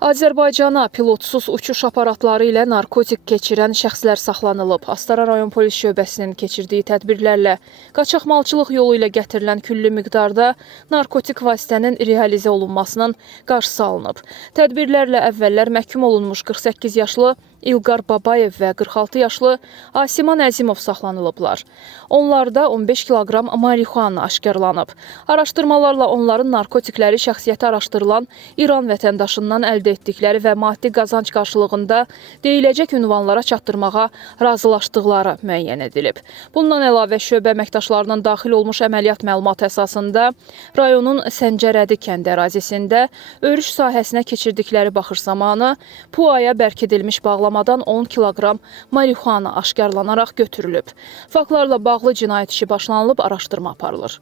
Azərbaycana pilotsuz uçuş aparatları ilə narkotik keçirən şəxslər saxlanılıb. Astara rayon polis şöbəsinin keçirdiyi tədbirlərlə qaçaqmalçılıq yolu ilə gətirilən külli miqdarda narkotik vasitənin realizə olunmasının qarşısı alınıb. Tədbirlərlə əvvəllər məhkum olunmuş 48 yaşlı İlqar Babayev və 46 yaşlı Asiman Əzimov saxlanılıblar. Onlarda 15 kiloqram marihuana aşkarlanıb. Araşdırmalarla onların narkotikləri şəxsiyyəti araşdırılan İran vətəndaşından əldə etdikləri və maddi qazanc qarşılığında deyiləcək ünvanlara çatdırmağa razılaşdıqları müəyyən edilib. Bundan əlavə şöbə əməkdaşlarının daxil olmuş əməliyyat məlumatı əsasında rayonun Səncərədi kənd ərazisində örüş sahəsinə keçirdikləri baxış zamanı puaya bərk edilmiş bağlamadan 10 kiloqram marihuana aşkarlanaraq götürülüb. Faktlarla bağlı cinayət işi başlanılıb, araşdırma aparılır.